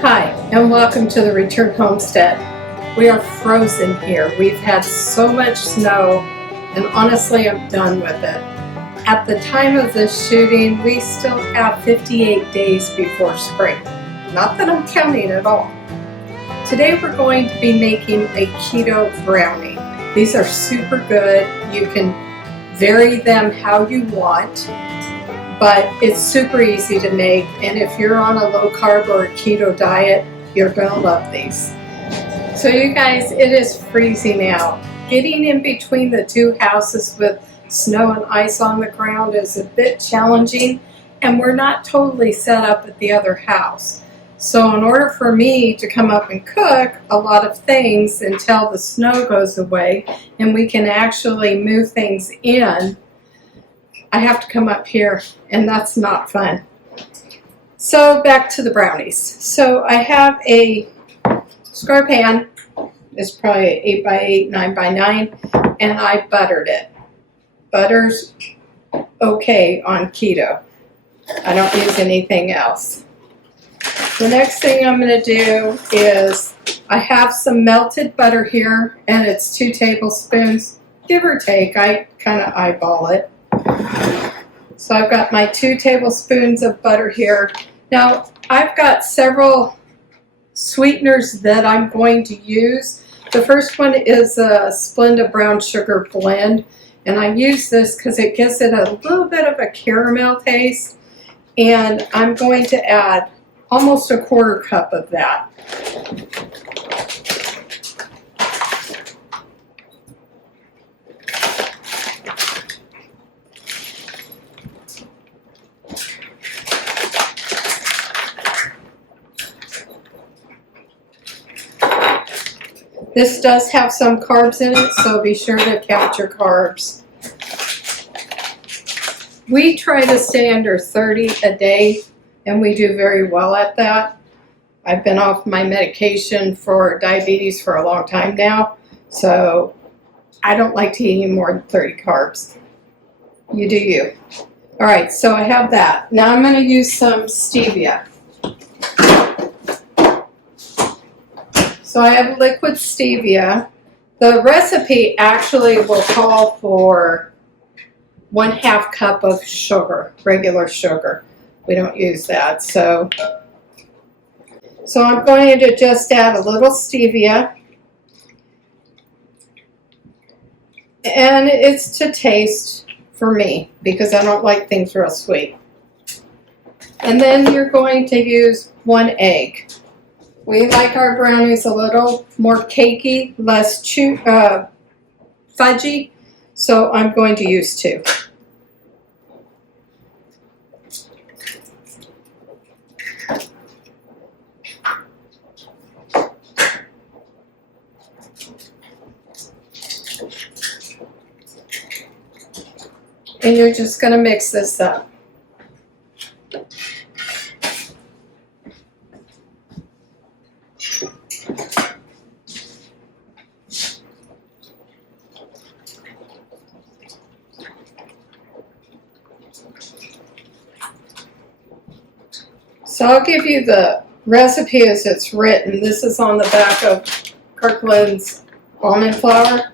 Hi, and welcome to the Return Homestead. We are frozen here. We've had so much snow, and honestly, I'm done with it. At the time of this shooting, we still have 58 days before spring. Not that I'm counting at all. Today we're going to be making a keto brownie. These are super good. You can vary them how you want, but it's super easy to make, and if you're on a low carb or a keto diet, you're gonna love these. So you guys, it is freezing out. Getting in between the two houses with snow and ice on the ground is a bit challenging, and we're not totally set up at the other house. So in order for me to come up and cook a lot of things until the snow goes away and we can actually move things in, I have to come up here, and that's not fun. So back to the brownies. So I have a square pan. It's probably 8x8, 9x9, and I buttered it. Butter's okay on keto. I don't use anything else. The next thing I'm going to do is I have some melted butter here, and it's 2 tablespoons, give or take. I kind of eyeball it. So I've got my 2 tablespoons of butter here. Now I've got several sweeteners that I'm going to use. The first one is a Splenda brown sugar blend, and I use this because it gives it a little bit of a caramel taste, and I'm going to add almost a 1/4 cup of that. This does have some carbs in it, so be sure to count your carbs. We try to stay under 30 a day, and we do very well at that. I've been off my medication for diabetes for a long time now, so I don't like to eat any more than 30 carbs. You do you. All right, so I have that. Now I'm going to use some stevia. So I have liquid stevia. The recipe actually will call for 1/2 cup of sugar, regular sugar. We don't use that. So I'm going to just add a little stevia. And it's to taste for me because I don't like things real sweet. And then you're going to use 1 egg. We like our brownies a little more cakey, less fudgy, so I'm going to use 2. And you're just going to mix this up. So I'll give you the recipe as it's written. This is on the back of Kirkland's almond flour.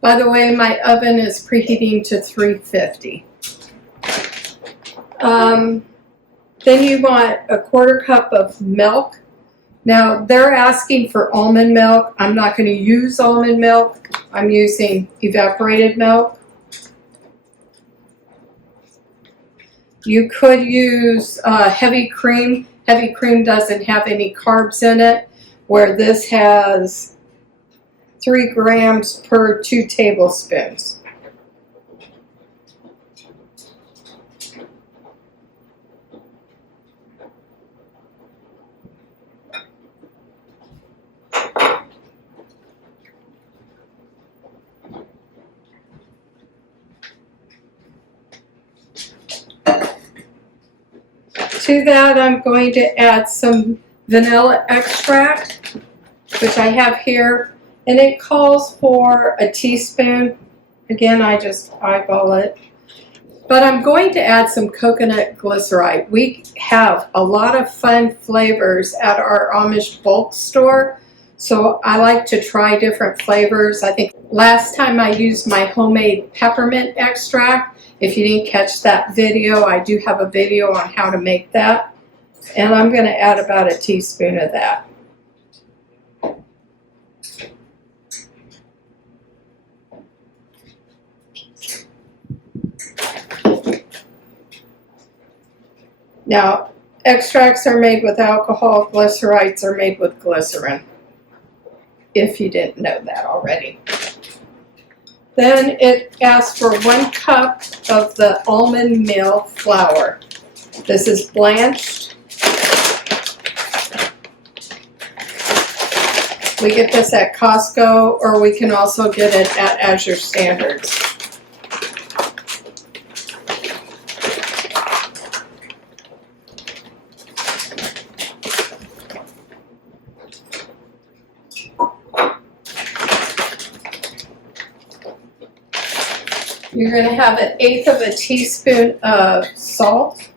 By the way, my oven is preheating to 350. Then you want a 1/4 cup of milk. Now they're asking for almond milk. I'm not going to use almond milk. I'm using evaporated milk. You could use heavy cream. Heavy cream doesn't have any carbs in it, where this has 3 grams per 2 tablespoons. To that, I'm going to add some vanilla extract, which I have here. And it calls for a teaspoon. Again, I just eyeball it. But I'm going to add some coconut glyceride. We have a lot of fun flavors at our Amish bulk store, so I like to try different flavors. I think last time I used my homemade peppermint extract. If you didn't catch that video, I do have a video on how to make that. And I'm going to add about a teaspoon of that. Now, extracts are made with alcohol, glycerides are made with glycerin, if you didn't know that already. Then it asks for 1 cup of the almond meal flour. This is blanched. We get this at Costco, or we can also get it at Azure Standards. You're going to have 1/8 of a teaspoon of salt.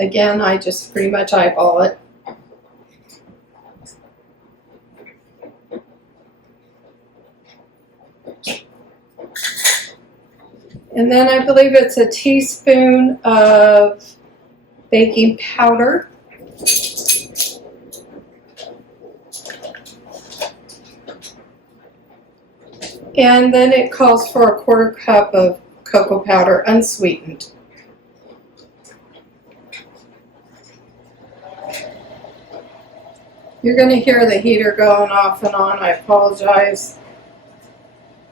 Again, I just pretty much eyeball it. And then I believe it's a teaspoon of baking powder. And then it calls for a 1/4 cup of cocoa powder, unsweetened. You're going to hear the heater going off and on. I apologize.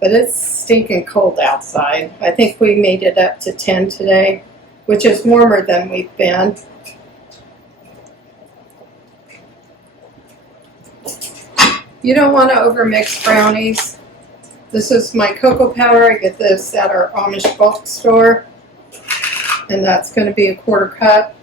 But it's stinking cold outside. I think we made it up to 10 today, which is warmer than we've been. You don't want to overmix brownies. This is my cocoa powder. I get this at our Amish bulk store. And that's going to be a 1/4 cup.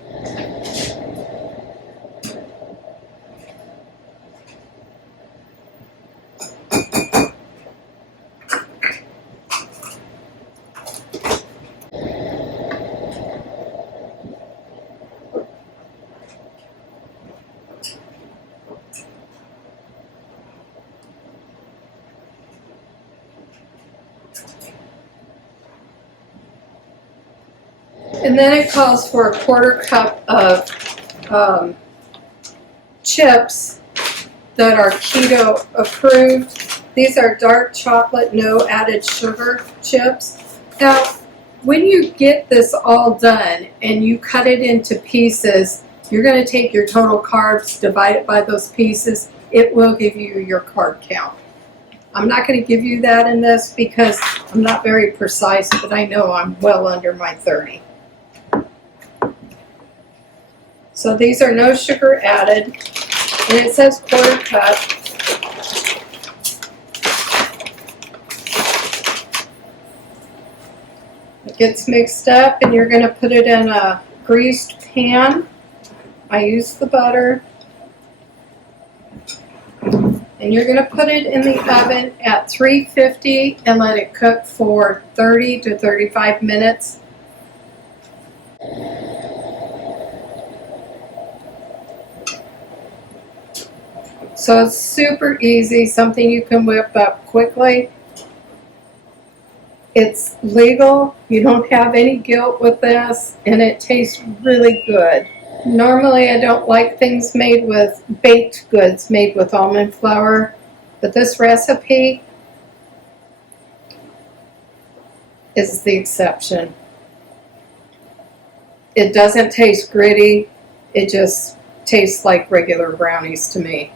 And then it calls for a 1/4 cup of chips that are keto approved. These are dark chocolate, no added sugar chips. Now, when you get this all done and you cut it into pieces, you're going to take your total carbs, divide it by those pieces. It will give you your carb count. I'm not going to give you that in this because I'm not very precise, but I know I'm well under my 30. So these are no sugar added, and it says 1/4 cup. It gets mixed up, and you're going to put it in a greased pan. I use the butter. And you're going to put it in the oven at 350 and let it cook for 30 to 35 minutes. So it's super easy, something you can whip up quickly. It's legal, you don't have any guilt with this, and it tastes really good. Normally I don't like things made with baked goods made with almond flour, but this recipe is the exception. It doesn't taste gritty, it just tastes like regular brownies to me.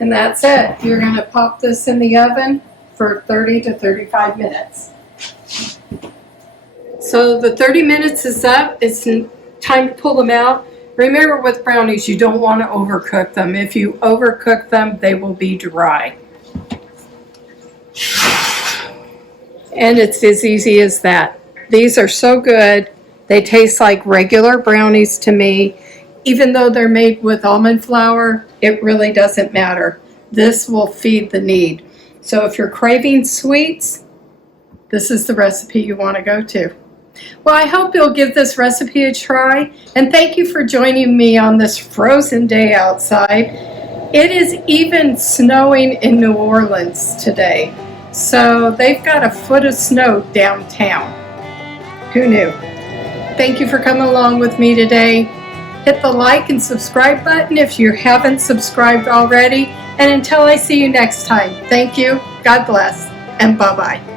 And that's it. You're going to pop this in the oven for 30 to 35 minutes. So the 30 minutes is up. It's time to pull them out. Remember with brownies, you don't want to overcook them. If you overcook them, they will be dry. And it's as easy as that. These are so good. They taste like regular brownies to me. Even though they're made with almond flour, it really doesn't matter. This will feed the need. So if you're craving sweets, this is the recipe you want to go to. Well, I hope you'll give this recipe a try, and thank you for joining me on this frozen day outside. It is even snowing in New Orleans today, so they've got a foot of snow downtown. Who knew? Thank you for coming along with me today. Hit the like and subscribe button if you haven't subscribed already, and until I see you next time, thank you, God bless, and bye-bye.